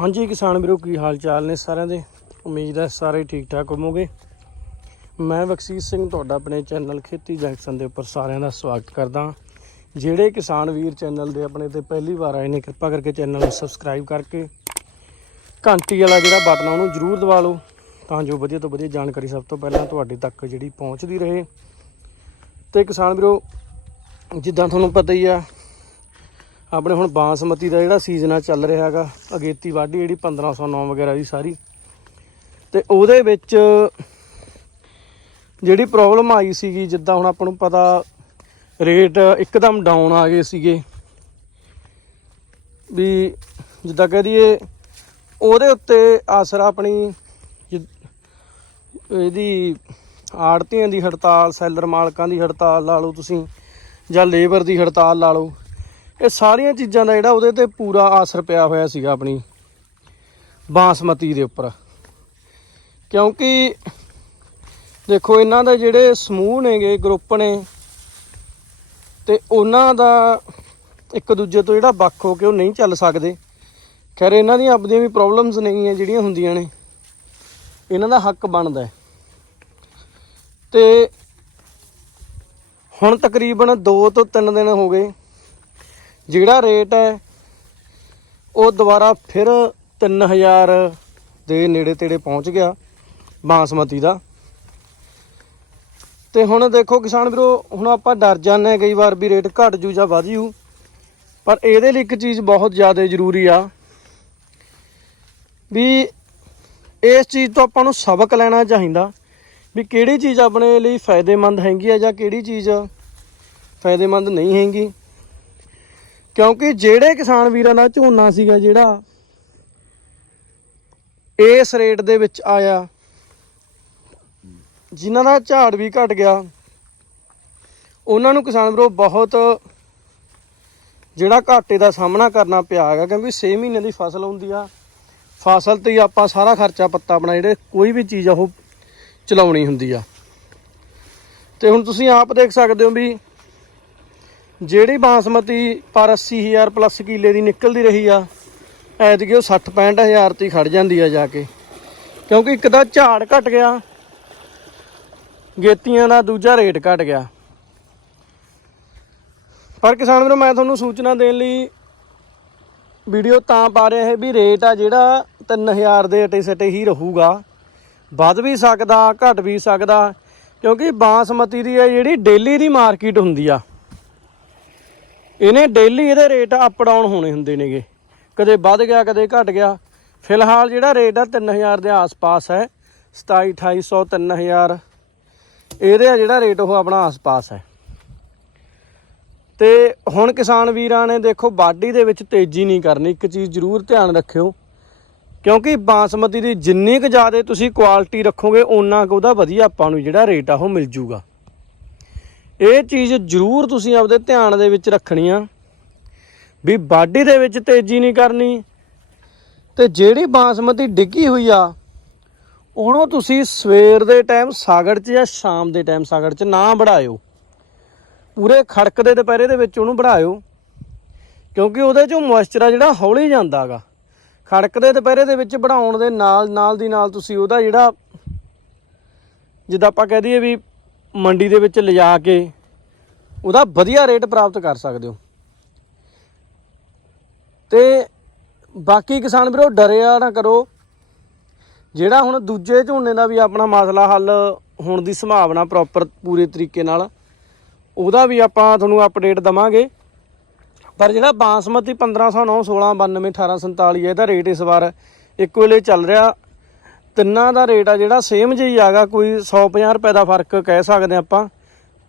ਹਾਂਜੀ ਕਿਸਾਨ ਵੀਰੋ, ਕੀ ਹਾਲ ਚਾਲ ਨੇ ਸਾਰਿਆਂ ਦੇ? ਉਮੀਦ ਹੈ ਸਾਰੇ ਠੀਕ ਠਾਕ ਹੋਵੋਗੇ। ਮੈਂ ਬਖਸ਼ੀਸ਼ ਸਿੰਘ ਤੁਹਾਡਾ ਆਪਣੇ ਚੈਨਲ ਖੇਤੀ ਜੰਕਸ਼ਨ ਦੇ ਉੱਪਰ ਸਾਰਿਆਂ ਦਾ ਸਵਾਗਤ ਕਰਦਾ ਹਾਂ। ਜਿਹੜੇ ਕਿਸਾਨ ਵੀਰ ਚੈਨਲ ਦੇ ਆਪਣੇ ਤੇ ਪਹਿਲੀ ਵਾਰ ਆਏ ਨੇ, ਕਿਰਪਾ ਕਰਕੇ ਚੈਨਲ ਨੂੰ ਸਬਸਕ੍ਰਾਈਬ ਕਰਕੇ ਘੰਟੀ ਵਾਲਾ ਜਿਹੜਾ ਬਟਨ ਉਹਨੂੰ ਜ਼ਰੂਰ ਦਬਾ ਲਓ, ਤਾਂ ਜੋ ਵਧੀਆ ਤੋਂ ਵਧੀਆ ਜਾਣਕਾਰੀ ਸਭ ਤੋਂ ਪਹਿਲਾਂ ਤੁਹਾਡੇ ਤੱਕ ਜਿਹੜੀ ਪਹੁੰਚਦੀ ਰਹੇ। ਤੇ ਕਿਸਾਨ ਵੀਰੋ, ਜਿੱਦਾਂ ਤੁਹਾਨੂੰ ਪਤਾ ਹੀ ਆ ਆਪਣੇ ਹੁਣ ਬਾਸਮਤੀ ਦਾ ਜਿਹੜਾ ਸੀਜ਼ਨ ਆ ਚੱਲ ਰਿਹਾ ਹੈਗਾ, ਅਗੇਤੀ ਵਾਢੀ ਜਿਹੜੀ 1509 ਵਗੈਰਾ ਦੀ ਸਾਰੀ। ਤੇ ਉਹਦੇ ਵਿੱਚ ਜਿਹੜੀ ਪ੍ਰੋਬਲਮ ਆਈ ਸੀਗੀ, ਜਿੱਦਾਂ ਹੁਣ ਆਪਾਂ ਨੂੰ ਪਤਾ ਰੇਟ ਇੱਕਦਮ ਡਾਊਨ ਆ ਗਏ ਸੀਗੇ। ਵੀ ਜਿੱਦਾਂ ਕਹਿ ਦਈਏ, ਉਹਦੇ ਉੱਤੇ ਆਸਰ ਆਪਣੀ ਜਿ- ਇਹਦੀ ਆੜਤੀਆਂ ਦੀ ਹੜਤਾਲ ਸੈਲਰ ਮਾਲਕਾਂ ਦੀ ਹੜਤਾਲ ਲਾ ਲਓ ਤੁਸੀਂ, ਜਾਂ ਲੇਬਰ ਦੀ ਹੜਤਾਲ ਲਾ ਲਓ। ਇਹ ਸਾਰੀਆਂ ਚੀਜ਼ਾਂ ਦਾ ਜਿਹੜਾ ਉਹਦੇ ਤੇ ਪੂਰਾ ਅਸਰ ਪਿਆ ਹੋਇਆ ਸੀਗਾ ਆਪਣੀ ਬਾਸਮਤੀ ਦੇ ਉੱਪਰ। ਕਿਉਂਕਿ ਦੇਖੋ, ਇਹਨਾਂ ਦੇ ਜਿਹੜੇ ਸਮੂਹ ਨੇਗੇ ਗਰੁੱਪ ਨੇ, ਤੇ ਉਹਨਾਂ ਦਾ ਇੱਕ ਦੂਜੇ ਤੋਂ ਜਿਹੜਾ ਵੱਖ ਹੋ ਕੇ ਉਹ ਨਹੀਂ ਚੱਲ ਸਕਦੇ। ਖੈਰ, ਇਹਨਾਂ ਦੀਆਂ ਆਪਣੀਆਂ ਵੀ ਪ੍ਰੋਬਲਮਸ ਨਹੀਂ ਹੈ ਜਿਹੜੀਆਂ ਹੁੰਦੀਆਂ ਨੇ, ਇਹਨਾਂ ਦਾ ਹੱਕ ਬਣਦਾ ਹੈ। ਤੇ ਹੁਣ ਤਕਰੀਬਨ 2 ਤੋਂ 3 ਦਿਨ ਹੋ ਗਏ ਜਿਹੜਾ ਰੇਟ ਹੈ, ਉਹ ਦੁਬਾਰਾ ਫਿਰ 3000 ਦੇ ਨੇੜੇ ਤੇੜੇ ਪਹੁੰਚ ਗਿਆ ਬਾਸਮਤੀ ਦਾ। ਤੇ ਹੁਣ ਦੇਖੋ ਕਿਸਾਨ ਵੀਰੋ, ਹੁਣ ਆਪਾਂ ਡਰ ਜਾਂਦੇ ਹਾਂ ਕਈ ਵਾਰ ਵੀ ਰੇਟ ਘਟ ਜੂ ਜਾਂ ਵਧ ਜੂ, ਪਰ ਇਹਦੇ ਲਈ ਇੱਕ ਚੀਜ਼ ਬਹੁਤ ਜ਼ਿਆਦਾ ਜ਼ਰੂਰੀ ਆ ਵੀ ਇਸ ਚੀਜ਼ ਤੋਂ ਆਪਾਂ ਨੂੰ ਸਬਕ ਲੈਣਾ ਚਾਹੀਦਾ ਵੀ ਕਿਹੜੀ ਚੀਜ਼ ਆਪਣੇ ਲਈ ਫਾਇਦੇਮੰਦ ਹੈਗੀ ਆ ਜਾਂ ਕਿਹੜੀ ਚੀਜ਼ ਫਾਇਦੇਮੰਦ ਨਹੀਂ ਹੈਗੀ। ਕਿਉਂਕਿ ਜਿਹੜੇ ਕਿਸਾਨ ਵੀਰਾਂ ਦਾ ਝੋਨਾ ਸੀਗਾ ਜਿਹੜਾ, ਇਸ ਰੇਟ ਦੇ ਵਿੱਚ ਆਇਆ। ਜਿਨ੍ਹਾਂ ਦਾ ਝਾੜ ਵੀ ਘਟ ਗਿਆ, ਉਹਨਾਂ ਨੂੰ ਕਿਸਾਨ ਵੀਰੋ ਬਹੁਤ ਜਿਹੜਾ ਘਾਟੇ ਦਾ ਸਾਹਮਣਾ ਕਰਨਾ ਪਿਆ ਹੈਗਾ, ਕਿਉਂਕਿ 6 ਮਹੀਨੇ ਦੀ ਫਸਲ ਹੁੰਦੀ ਆ। ਫਸਲ ਤੇ ਹੀ ਆਪਾਂ ਸਾਰਾ ਖਰਚਾ ਪੱਤਾ ਆਪਣਾ ਜਿਹੜੇ ਕੋਈ ਵੀ ਚੀਜ਼ ਆ ਉਹ ਚਲਾਉਣੀ ਹੁੰਦੀ ਆ। ਤੇ ਹੁਣ ਤੁਸੀਂ ਆਪ ਦੇਖ ਸਕਦੇ ਹੋ ਵੀ ਜਿਹੜੀ ਬਾਸਮਤੀ ਪਰ 80000 ਪਲੱਸ ਕਿੱਲੇ ਦੀ ਨਿਕਲਦੀ ਰਹੀ ਆ, ਐਤਕੀ ਉਹ 60 65000 ਤੇ ਹੀ ਖੜ ਜਾਂਦੀ ਆ ਜਾ ਕੇ। ਕਿਉਂਕਿ ਇੱਕ ਤਾਂ ਝਾੜ ਘਟ ਗਿਆ, ਗੇਤੀਆਂ ਦਾ ਦੂਜਾ ਰੇਟ ਘਟ ਗਿਆ। ਪਰ ਕਿਸਾਨ ਵੀਰੋ, ਮੈਂ ਤੁਹਾਨੂੰ ਸੂਚਨਾ ਦੇਣ ਲਈ ਵੀਡੀਓ ਤਾਂ ਪਾ ਰਿਹਾ ਹੈ ਵੀ ਰੇਟ ਆ ਜਿਹੜਾ 3000 ਦੇ ਅਟੇ ਸਟੇ ਹੀ ਰਹੂਗਾ। ਵੱਧ ਵੀ ਸਕਦਾ, ਘਟ ਵੀ ਸਕਦਾ, ਕਿਉਂਕਿ ਬਾਸਮਤੀ ਦੀ ਹੈ ਜਿਹੜੀ ਡੇਲੀ ਦੀ ਮਾਰਕੀਟ ਹੁੰਦੀ ਆ। ਇਹਨੇ ਡੇਲੀ ਇਹਦੇ ਰੇਟ ਅਪ ਡਾਊਨ ਹੋਣੇ ਹੁੰਦੇ ਨੇਗੇ। ਕਦੇ ਵੱਧ ਗਿਆ, ਕਦੇ ਘਟ ਗਿਆ। ਫਿਲਹਾਲ ਜਿਹੜਾ ਰੇਟ ਆ 3000 ਦੇ ਆਸ-ਪਾਸ ਹੈ। 27 2800 3000 ਇਹਦੇ ਆ ਜਿਹੜਾ ਰੇਟ ਉਹ ਆਪਣਾ ਆਸ-ਪਾਸ ਹੈ। ਤੇ ਹੁਣ ਕਿਸਾਨ ਵੀਰਾਂ ਨੇ ਦੇਖੋ ਬਾਡੀ ਦੇ ਵਿੱਚ ਤੇਜ਼ੀ ਨਹੀਂ ਕਰਨੀ। ਇੱਕ ਚੀਜ਼ ਜ਼ਰੂਰ ਧਿਆਨ ਰੱਖਿਓ, ਕਿਉਂਕਿ ਬਾਸਮਤੀ ਦੀ ਜਿੰਨੀ ਕੁ ਜ਼ਿਆਦਾ ਤੁਸੀਂ ਕੁਆਲਿਟੀ ਰੱਖੋਗੇ, ਓਨਾ ਕੁ ਉਹਦਾ ਵਧੀਆ ਆਪਾਂ ਨੂੰ ਜਿਹੜਾ ਰੇਟ ਆ ਉਹ ਮਿਲ ਜੂਗਾ। ਇਹ ਚੀਜ਼ ਜ਼ਰੂਰ ਤੁਸੀਂ ਆਪਦੇ ਧਿਆਨ ਦੇ ਵਿੱਚ ਰੱਖਣੀ ਆ ਵੀ ਬਾਡੀ ਦੇ ਵਿੱਚ ਤੇਜ਼ੀ ਨਹੀਂ ਕਰਨੀ ਤੇ ਜਿਹੜੀ ਬਾਸਮਤੀ ਡਿੱਗੀ ਹੋਈ ਆ, ਉਹਨੂੰ ਤੁਸੀਂ ਸਵੇਰ ਦੇ ਟਾਈਮ ਸਾਗੜ 'ਚ ਜਾਂ ਸ਼ਾਮ ਦੇ ਟਾਈਮ ਸਾਗੜ 'ਚ ਨਾ ਵੜਾਇਓ ਪੂਰੇ ਖੜਕ ਦੇ ਦੁਪਹਿਰੇ ਦੇ ਵਿੱਚ ਉਹਨੂੰ ਵੜਾਇਓ ਕਿਉਂਕਿ ਉਹਦੇ 'ਚੋਂ ਮੋਇਸਚਰ ਆ ਜਿਹੜਾ ਹੌਲੀ ਜਾਂਦਾਗਾ ਖੜਕ ਦੇ ਦੁਪਹਿਰੇ ਦੇ ਵਿੱਚ ਵੜਾਉਣ ਦੇ ਨਾਲ ਨਾਲ ਦੀ ਨਾਲ ਤੁਸੀਂ ਉਹਦਾ ਜਿਹੜਾ, ਜਿੱਦਾਂ ਆਪਾਂ ਕਹਿ ਦਈਏ ਵੀ ਮੰਡੀ ਦੇ ਵਿੱਚ ਲਿਜਾ ਕੇ ਉਹਦਾ ਵਧੀਆ ਰੇਟ ਪ੍ਰਾਪਤ ਕਰ ਸਕਦੇ ਹੋ। ਤੇ ਬਾਕੀ ਕਿਸਾਨ ਵੀਰੋ, ਡਰਿਆ ਨਾ ਕਰੋ। ਜਿਹੜਾ ਹੁਣ ਦੂਜੇ ਝੋਨੇ ਦਾ ਵੀ ਆਪਣਾ ਮਸਲਾ ਹੱਲ ਹੋਣ ਦੀ ਸੰਭਾਵਨਾ ਪ੍ਰੋਪਰ ਪੂਰੇ ਤਰੀਕੇ ਨਾਲ, ਉਹਦਾ ਵੀ ਆਪਾਂ ਤੁਹਾਨੂੰ ਅਪਡੇਟ ਦਵਾਂਗੇ। ਪਰ ਜਿਹੜਾ ਬਾਸਮਤੀ 1509 1692 1847 ਹੈ ਇਹਦਾ ਰੇਟ ਇਸ ਵਾਰ ਇੱਕ ਵੇਲੇ ਚੱਲ ਰਿਹਾ। ਤਿੰਨਾਂ ਦਾ ਰੇਟ ਆ ਜਿਹੜਾ ਸੇਮ ਜਿਹਾ ਹੀ ਆਗਾ, ਕੋਈ 150 ਰੁਪਏ ਦਾ ਫ਼ਰਕ ਕਹਿ ਸਕਦੇ ਆਪਾਂ,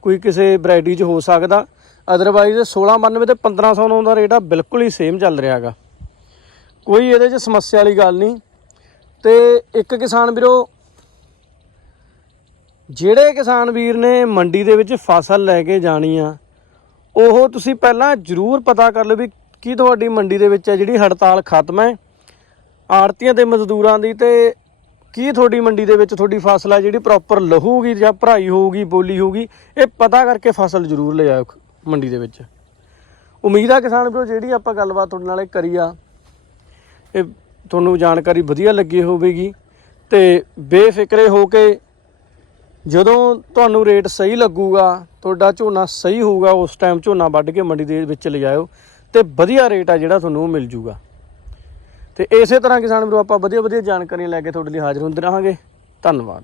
ਕੋਈ ਕਿਸੇ ਵੈਰਾਈਟੀ 'ਚ ਹੋ ਸਕਦਾ। ਅਦਰਵਾਈਜ਼ 1692 ਤੇ 1509 ਦਾ ਰੇਟ ਆ, ਬਿਲਕੁਲ ਹੀ ਸੇਮ ਚੱਲ ਰਿਹਾ ਹੈਗਾ। ਕੋਈ ਇਹਦੇ 'ਚ ਸਮੱਸਿਆ ਵਾਲੀ ਗੱਲ ਨਹੀਂ। ਤੇ ਇੱਕ ਕਿਸਾਨ ਵੀਰੋ, ਜਿਹੜੇ ਕਿਸਾਨ ਵੀਰ ਨੇ ਮੰਡੀ ਦੇ ਵਿੱਚ ਫਸਲ ਲੈ ਕੇ ਜਾਣੀ ਆ, ਉਹ ਤੁਸੀਂ ਪਹਿਲਾਂ ਜ਼ਰੂਰ ਪਤਾ ਕਰ ਲਓ ਵੀ ਕੀ ਤੁਹਾਡੀ ਮੰਡੀ ਦੇ ਵਿੱਚ ਹੈ ਜਿਹੜੀ ਹੜਤਾਲ ਖਤਮ ਹੈ। ਆੜਤੀਆਂ ਤੇ ਮਜ਼ਦੂਰਾਂ ਦੀ ਤੇ ਕੀ ਤੁਹਾਡੀ ਮੰਡੀ ਦੇ ਵਿੱਚ ਤੁਹਾਡੀ ਫਸਲ ਹੈ ਜਿਹੜੀ ਪ੍ਰੋਪਰ ਲਹੂਗੀ ਜਾਂ ਭਰਾਈ ਹੋਊਗੀ, ਬੋਲੀ ਹੋਊਗੀ, ਇਹ ਪਤਾ ਕਰਕੇ ਫਸਲ ਜ਼ਰੂਰ ਲੈ ਮੰਡੀ ਦੇ ਵਿੱਚ। ਉਮੀਦ ਆ ਕਿਸਾਨ ਵੀਰੋ, ਜਿਹੜੀ ਆਪਾਂ ਗੱਲਬਾਤ ਤੁਹਾਡੇ ਨਾਲ ਕਰੀ ਆ, ਇਹ ਤੁਹਾਨੂੰ ਜਾਣਕਾਰੀ ਵਧੀਆ ਲੱਗੀ ਹੋਵੇਗੀ ਤੇ ਬੇਫਿਕਰੇ ਹੋ ਕੇ ਜਦੋਂ ਤੁਹਾਨੂੰ ਰੇਟ ਸਹੀ ਲੱਗੂਗਾ, ਤੁਹਾਡਾ ਝੋਨਾ ਸਹੀ ਹੋਊਗਾ, ਉਸ ਟਾਈਮ ਝੋਨਾ ਵੱਢ ਕੇ ਮੰਡੀ ਦੇ ਵਿੱਚ ਲਿਜਾਇਓ ਤੇ ਵਧੀਆ ਰੇਟ ਆ ਜਿਹੜਾ ਤੁਹਾਨੂੰ ਮਿਲ ਜੂਗਾ। ਤੇ ਇਸੇ ਤਰ੍ਹਾਂ ਕਿਸਾਨ ਵੀਰੋ, ਆਪਾਂ ਵਧੀਆ ਵਧੀਆ ਜਾਣਕਾਰੀਆਂ ਲੈ ਕੇ ਤੁਹਾਡੇ ਲਈ ਹਾਜ਼ਰ ਹੁੰਦੇ ਰਹਾਂਗੇ। ਧੰਨਵਾਦ।